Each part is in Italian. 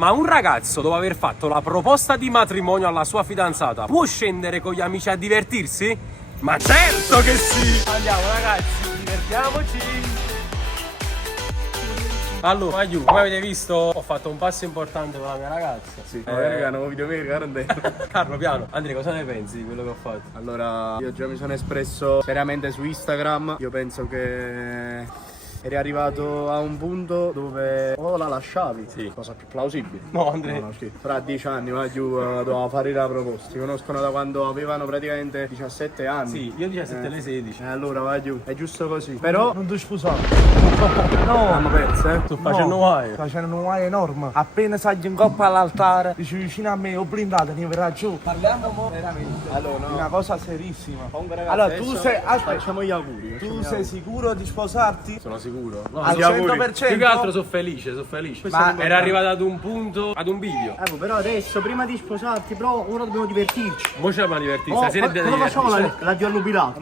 Ma un ragazzo, dopo aver fatto la proposta di matrimonio alla sua fidanzata, può scendere con gli amici a divertirsi? Ma certo che sì! Andiamo ragazzi, divertiamoci! Allora, Magliu, come avete visto, ho fatto un passo importante con la mia ragazza. Sì, magari un video vero, Carlo. Carlo, piano. Andrea, cosa ne pensi di quello che ho fatto? Allora, io già mi sono espresso seriamente su Instagram. Io penso che eri arrivato a un punto dove o la lasciavi, Sì. cosa più plausibile. No, Andrea. No, schifo. Fra 10 anni va giù, doveva fare la proposta. Ti conoscono da quando avevano praticamente 17 anni. Sì, io 17 e lei 16. Allora va giù, è giusto così. Però Non ti sposare. No, hanno perso, Sto facendo guai. sto facendo un guaio enorme. Appena salgo in coppa all'altare, dici vicino a me, o blindato, ne verrà giù. Parliamo mo veramente. Allora, no. Una cosa serissima. Comunque, ragazzi, Allora, tu adesso sei. Aspetta, facciamo gli auguri. tu sei sicuro di sposarti? Sono sicuro. No, Al gli auguri. 100%? più che altro sono felice, sono felice. Ma Era arrivato ad un punto, ad un bivio. Però adesso, prima di sposarti, però ora dobbiamo divertirci. Mo ce la divertirsi, Oh, stasera è da come facciamo divertirsi. l'addio al nubilato,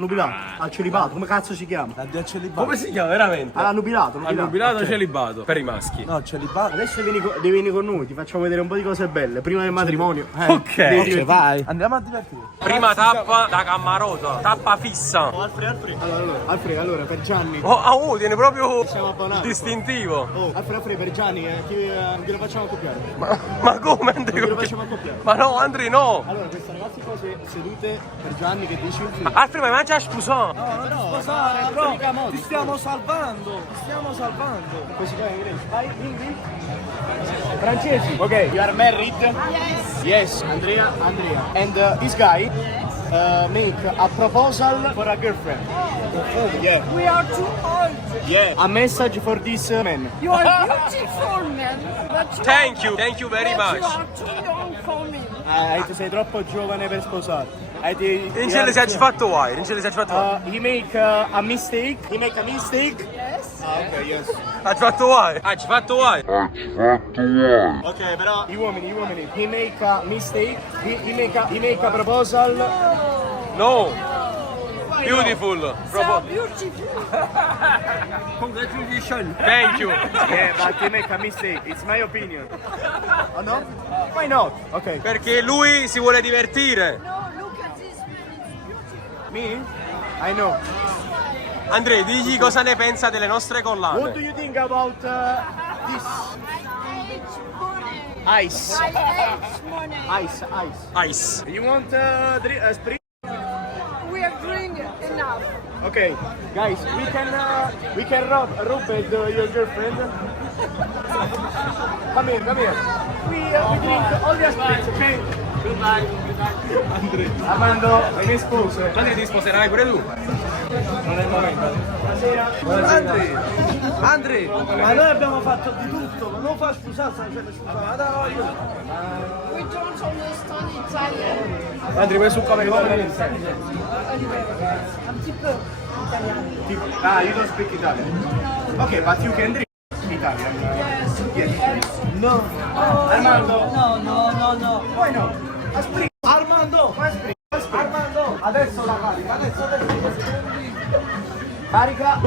al celibato, come cazzo si chiama? L'addio al celibato. Come si chiama veramente? All'annubilato, Al nubilato celibato, per i maschi. No, celibato. Adesso devi venire con noi, ti facciamo vedere un po' di cose belle, prima del matrimonio. Ok. Devi- Ok, vai. Andiamo a divertirci. Prima tappa da Cammarota, tappa fissa. Allora, per Gianni. Oh, tiene proprio Siamo abbonati. distintivo. Oh, Alfred, per Gianni, ti lo facciamo accoppiare. Ma come Ti lo Andrea? facciamo accoppiare. Ma no, Andrea, no. Allora, queste ragazze qua sedute per Gianni, che dici? Alfred, ma mangia sposare. No, non ti sposare, bro. Ti stiamo salvando. Ti stiamo salvando. Così chiama in inglese. Vai, vieni. Francesi. Ok, you are married? Yes. Yes, Andrea. And this guy make a proposal for a girlfriend. Yeah. We are too old. Yeah. A message for this man. You are beautiful, man. But Thank you very You much. are too young for me. Tu sei troppo giovane per sposare. Ringele si è fatto guai, Ringele si è fatto guai. He make a mistake. He make a mistake. Yes. Ok, yes. Ha fatto guai. Ha fatto guai. Ok, però gli uomini. He make a mistake. He make a proposal. No. Beautiful. So beautiful. Congratulations. Thank you. Yeah, but he make a mistake. It's my opinion. Oh no? Why not? Ok. Perché lui si vuole divertire. No, look at this. It's beautiful. Me? I know. Andrea, digli cosa ne pensa delle nostre What do collane. you think about this? Age money. Ice. My age money. Ice. Ice. You want spring? We are doing enough. Okay, guys, we can rob your girlfriend. Come here. We drink all the spritz, okay? Goodbye. Armando, le mie spose. Andrea, ti sposerai pure tu? Non è il momento. Buonasera. Andre, ma noi abbiamo fatto di tutto, ma non fa scusare, ma dai, We don't understand Italian. Andrea, vai su come Un petit peu. You don't speak Italian. Okay, but you can drink Italian. Yes. no. Armando. No. Why no? A spritz. Armando, Armando, adesso la carica, Carica.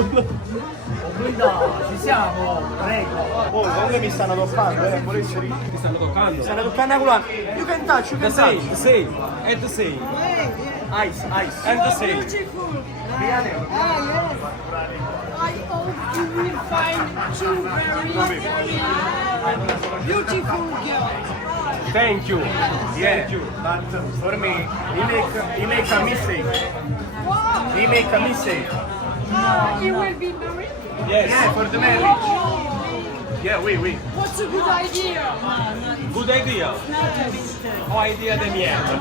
ci siamo, prego. Oh, comunque mi stanno toccando, volessi ridere. Ti stanno toccando. Mi stanno toccando a culano. You can touch. The same, and the same. Ice. And the same. Beautiful. Viene. Yes. I hope you will find two very beautiful girls. Thank you. Yeah, but for me, he make a mistake. Wow. He make a mistake. He will be married. Yeah, for the marriage. Yeah, we. What's a good idea? Good idea. Ho idea di merda.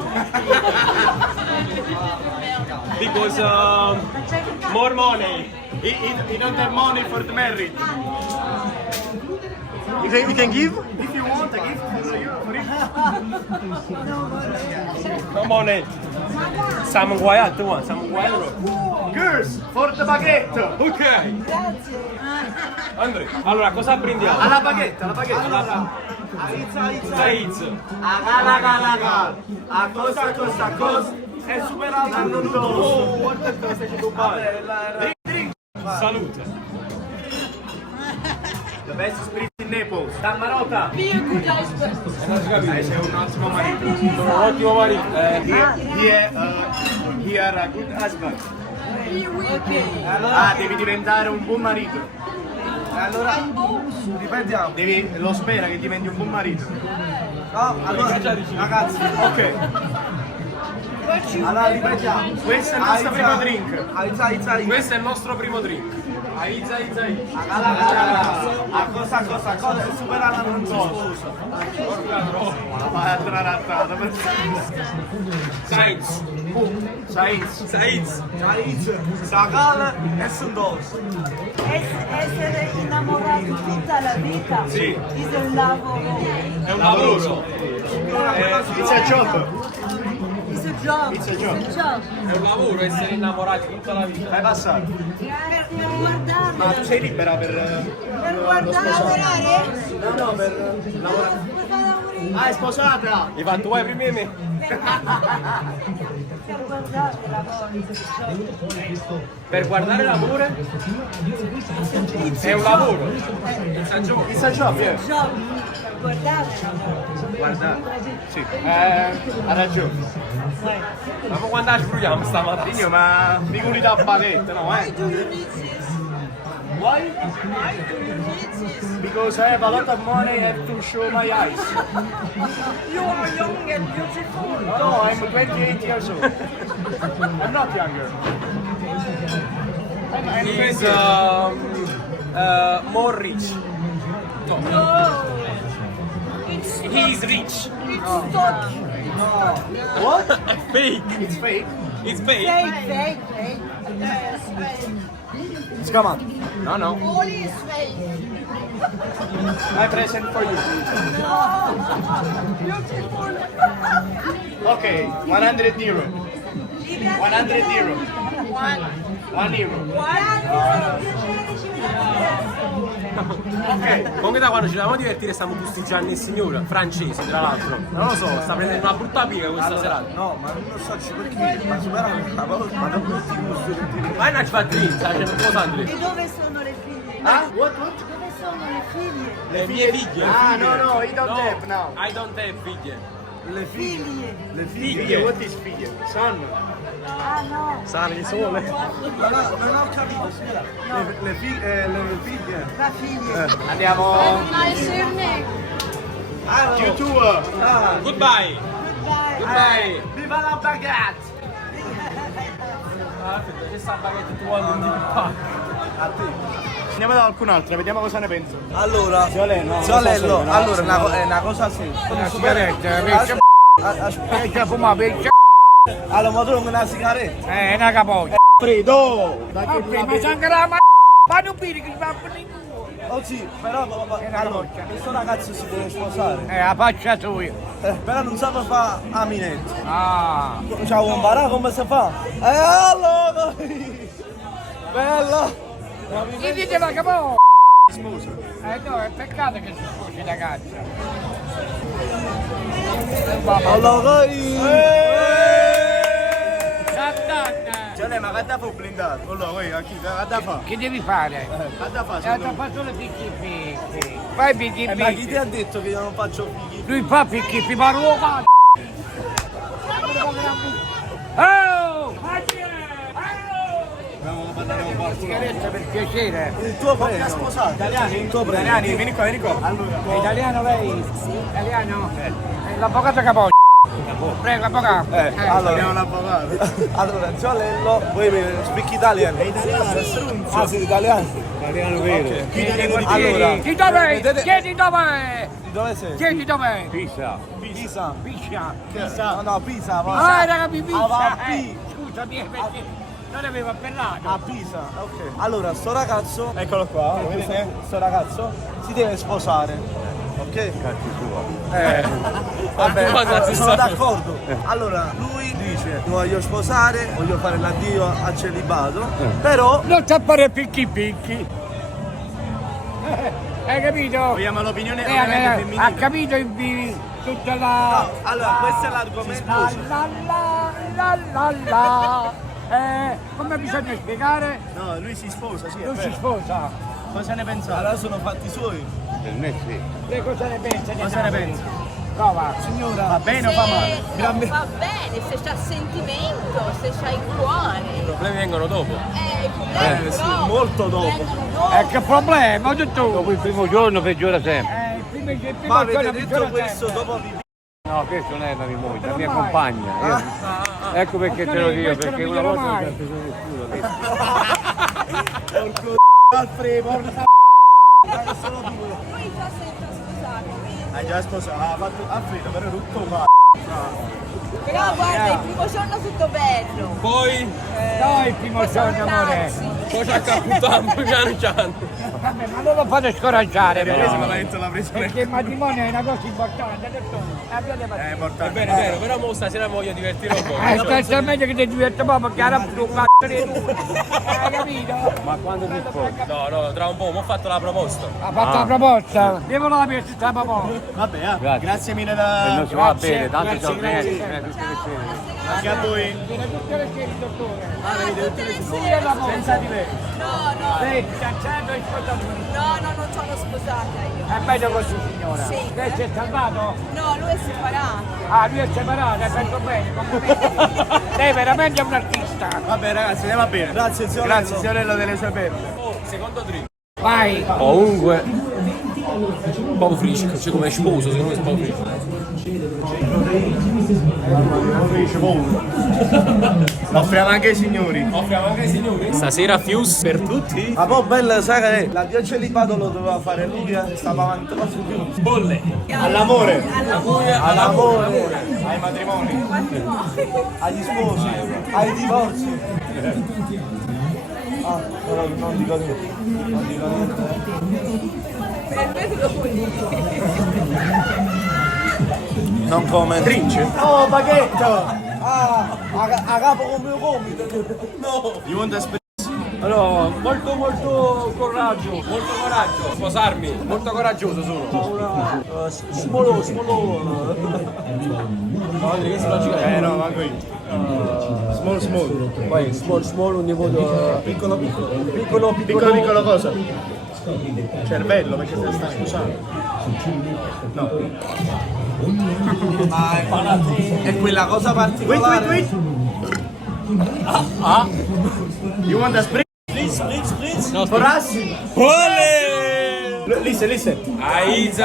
Because more money. He don't have money for the marriage. You can give? If you want, I give for you. For it. No money. Siamo guaiati, one. Siamo guaiati. Girls, for the baguette. Ok. Andrea, allora cosa prendiamo? Alla baguette. Zaiz. A cosa. È superato il Oh, guarda cosa stai facendo. Salute. The best spirit in Naples. Tammarota. Be a good husband. Sei un ottimo marito. Sono un ottimo marito. He are a good husband. Be wicked. Ah, devi diventare un buon marito. Allora, ripetiamo. Lo spera che diventi un buon marito. No, allora, ragazzi, Ok. What you allora ripetiamo. Questo è il nostro primo drink. Aiza. Questo è il nostro primo drink. Aiza. A cosa, superala non so. Altra rattata. Sainz. Sainz. Sakala e Sundos. Essere innamorati tutta la vita Sì. è un lavoro. È un lavoro. It's a job. It's a job. It's a job. It's a job. È un lavoro essere innamorati tutta la vita. Hai passato. Per guardare. Ma tu sei libera per Lavorare? No, per lavorare. Ah, è sposata! Hai fatto vuoi prima di me? Per guardare lavoro. Per guardare l'amore? È un lavoro. It's a job. It's a job, yeah. Job. Per guardare lavoro. Guarda. Sì. Ha ragione. Ma quando sfruiamo stamattina? Io, ma figuri da baguette, no, Why do you need this? Why? Why do you need this? Because I have a lot of money, I have to show my eyes. You are young and beautiful. No, I'm 28 years old. I'm not younger. I'm He's 28. more rich. No. It's He's rich. it's stock. What? Fake. It's fake. It's fake. Fake. Yes, fake. It's come on. No. All is fake. My present for you. Beautiful. Okay, 100 euro. 100 euro. 1 euro. Ok. Comunque da quando ci dobbiamo divertire stiamo tutti Gianni e signora, francesi tra l'altro. Non lo so, sta prendendo una brutta piega questa serata. No, ma non lo so perché, ma superala una volta, ma non tutti i gusti del dire. Vai a fare drink, stai facendo cosa Andrea? E dove sono le figlie? Ah? What? Dove sono le figlie? Le mie figlie. Ah, no, I don't have now. I don't have figlie. Le Figlie. Le Figlie, what is figlie? Son. Ah no. Sale di sole. Non ho capito, signora. Le figlie. La figlia. Andiamo. Nice surname. You too. Goodbye. Goodbye. Viva la baguette! Ah, aspetta, c'è sta baguette tua non ti A te. Andiamo da qualcun altro, vediamo cosa ne pensa. Allora, Zio Lello, Zio Lello, allora è una cosa semplice. Una sigaretta, Perché fuma perché allora, ma tu non una sigaretta? è una capoglia. Fredo! Ma sangrà ma non piri che va per Oh sì, però allora, questo ragazzo si deve sposare. la faccia tua. Però non sa fare a minetto. Ah, Ciao, un barà come si fa? Allora! Bella! chi diceva capoglia? No, è peccato che si sposi da caccia. Allora, Zio Lello, ma che da fa un blindato? Allora, che fa? Che devi fare? Che da fa? Ti fa solo picchi picchi. Fai picchi ma chi ti picchi. ha detto che io non faccio figli? Lui fa picchi picchi, ma lo fa. Oh! Una sigaretta per piacere. Il tuo premio. Sposato. Italiani? Il tuo premio. Italiani, vieni qua, vieni qua. È italiano lei? Italiano? L'avvocato Capoglia. Prego, avvocato. Allora, Abbiamo l'avvocato. allora, Zio Lello, voi speak italiano? È italiano, strunzo. Ah, siete italiano? Italiano vero. Allora, Chi dov'è? vedete- Chiedi dov'è? di dove sei? Chiedi dov'è? Pisa. Piscia. No, no, Pisa. Ah, raga, mi Ah, va a Pisa. Scusami, perché non avevo appellato. A Pisa, ok. Allora, sto ragazzo, Eccolo qua, vedete? sto ragazzo si deve sposare, ok? Vabbè, Cosa si sono sa? d'accordo. Allora, lui dice, mi voglio sposare, voglio fare l'addio a celibato, però Non tappare picchi picchi. Hai capito? Vogliamo l'opinione ovviamente Ha femminile. capito tutta la... no, allora questo è l'argomento. La. Come bisogna spiegare? No, lui si sposa, sì, è Non si vero. sposa. Cosa ne pensate? Allora sono fatti suoi. Per me sì. Lei cosa ne pensa? Cosa ne pensi? Prova. Signora, va bene o fa male? Se va bene, se c'ha sentimento, se c'ha il cuore. I problemi vengono dopo. I problemi sì, però molto dopo. vengono dopo. Che problema? Ho detto. Dopo il primo giorno peggiora sempre. Il primo Ma giorno avete detto peggiora questo sempre. dopo vi No, questo non è la mia moglie, la mia mai? compagna. Ecco perché te lo dico, Questo non perché mi una dirò volta non mai. ci ha preso nessuno. Alfredo, porca Lui già sento scusate. Hai già sposato? Ha fatto Alfredo, però è tutto qua. Però guarda, il primo giorno tutto bello. Poi No, il primo giorno, amore. poi ci accaputiamo piano piano. Vabbè, ma non lo fate scoraggiare, L'ha però. detto la presa. Perché il matrimonio è una cosa importante, ha detto. Abbiate È pazienza. È importante. vero, è vero, però mo stasera mi voglio divertire un po'. Sta meglio che ti diverti proprio perché era più un cazzo di tu. Hai capito? Ma quando ti sposi? No, tra un po', mi ho fatto la proposta. Ha fatto la proposta. Devo la pista proprio. Vabbè, Grazie. grazie mille Non si va Grazie, bene, tanto grazie, ci bene, grazie. tutte le sere. anche a voi. Viene tutte le sere, dottore. Tutte le Lui è sere. la moglie. Senza di lei. No, no, Lei fidanzato e sposato. no, non sono sposata io. È meglio così, signora. Sì. Lei si è salvato? No, lui è separato. Ah, lui è separato, hai fatto bene, complimenti. Lei veramente è un artista. Vabbè ragazzi, andiamo a bene. Grazie, zio Grazie Fiorello delle sue perle. Oh, secondo drink. Vai. Ovunque. Poco frisco, cioè come sposo, secondo me è poco frisco. Lo offriamo anche ai signori. Offriamo anche ai signori. Stasera Fuse per tutti. Ma poi bella, sai che è? La Dio celibato lo doveva fare lui, stava avanti così più. Bolle. All'amore. All'amore, Ai matrimoni. agli sposi, ai divorzi. Ah, però non dico niente. Non dico niente. Per me te lo puoi dire. Non come. Trince. Oh, baghetto! Ah, a capo come mio gomito. No! You want a Allora, molto coraggio, molto coraggio. Sposarmi, molto coraggioso sono. Smolo. Che si logica no, manco io. Small. Poi small un nipote piccolo. Piccolo cosa? Cervello, perché se sta scusando. Ma è quella cosa particolare. Wait. You want a spritz? Please. No, For us? Bolle! Listen. Aiz.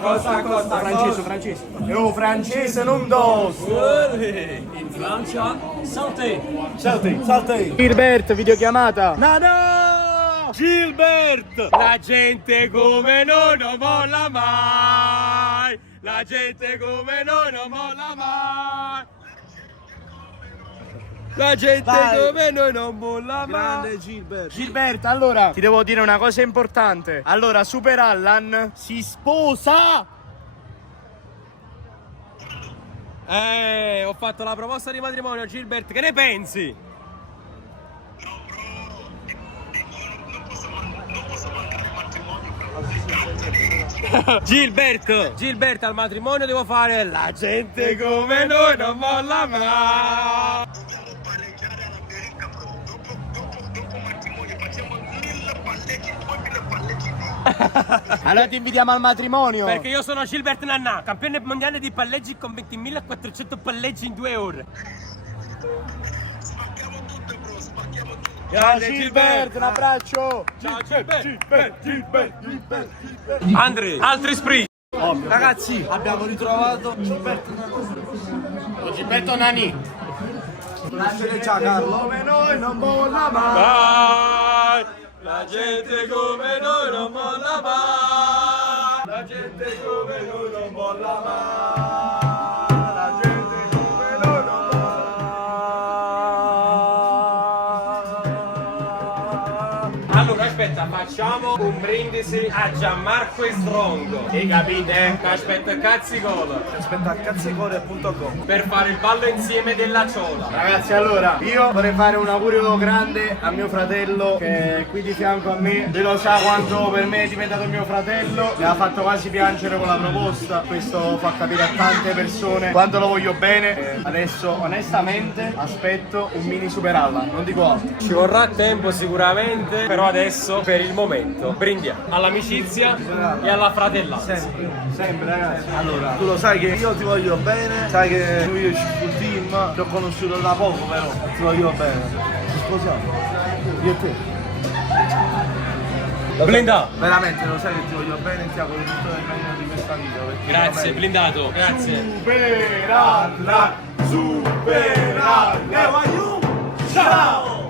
Cosa. Francese. Io francese non dos. In Francia, salté. Saltei. Gilbert, videochiamata. No! Gilbert! La gente come noi non molla mai! La gente come noi non molla mai! La gente Vai. come noi non molla mai! Grande Gilbert. Gilbert, allora ti devo dire una cosa importante. Allora, Super Allan si sposa. Ho fatto la proposta di matrimonio, Gilbert, che ne pensi? Gilbert, al matrimonio devo fare la gente come noi non molla mai. Dobbiamo pareggiare all'America, bro. Dopo matrimonio facciamo 1000 palleggi, 2000 palleggi di. Allora ti invitiamo al matrimonio. Perché io sono Gilbert Nannà, campione mondiale di palleggi con 20.400 palleggi in 2 ore. Spacchiamo tutto, bro, spacchiamo tutto. Ciao Gilbert, un abbraccio. Ciao Gilbert. Andre, altri sprint. Ragazzi, abbiamo ritrovato Gilberto. Gilberto Nani. Lasciate già Carlo. Come noi non molla mai. Vai, la gente come noi non molla mai. La gente come noi non molla mai. La gente come noi non Allora aspetta, facciamo facciamo un brindisi a Gianmarco e Strongo. E capite? Aspetta Cazzicolo Aspetta a cazzicore.com. per fare il ballo insieme della ciola. Ragazzi, allora, io vorrei fare un augurio grande a mio fratello che è qui di fianco a me. Lui lo sa quanto per me è diventato mio fratello. Mi ha fatto quasi piangere con la proposta. Questo fa capire a tante persone quanto lo voglio bene. Adesso, onestamente, aspetto un mini super alla. Non dico altro. Ci vorrà tempo sicuramente, però adesso per il momento brindiamo all'amicizia e alla fratellanza. Sempre, ragazzi. Allora, tu lo sai che io ti voglio bene, sai che io e il team ti ho conosciuto da poco, però ti voglio bene. Ci sposiamo? Io e te. Blindato. Veramente lo sai che ti voglio bene e ti auguro tutto il meglio di questa vita. perché Grazie, veramente- blindato. Grazie. Superalla, superalla. Ciao!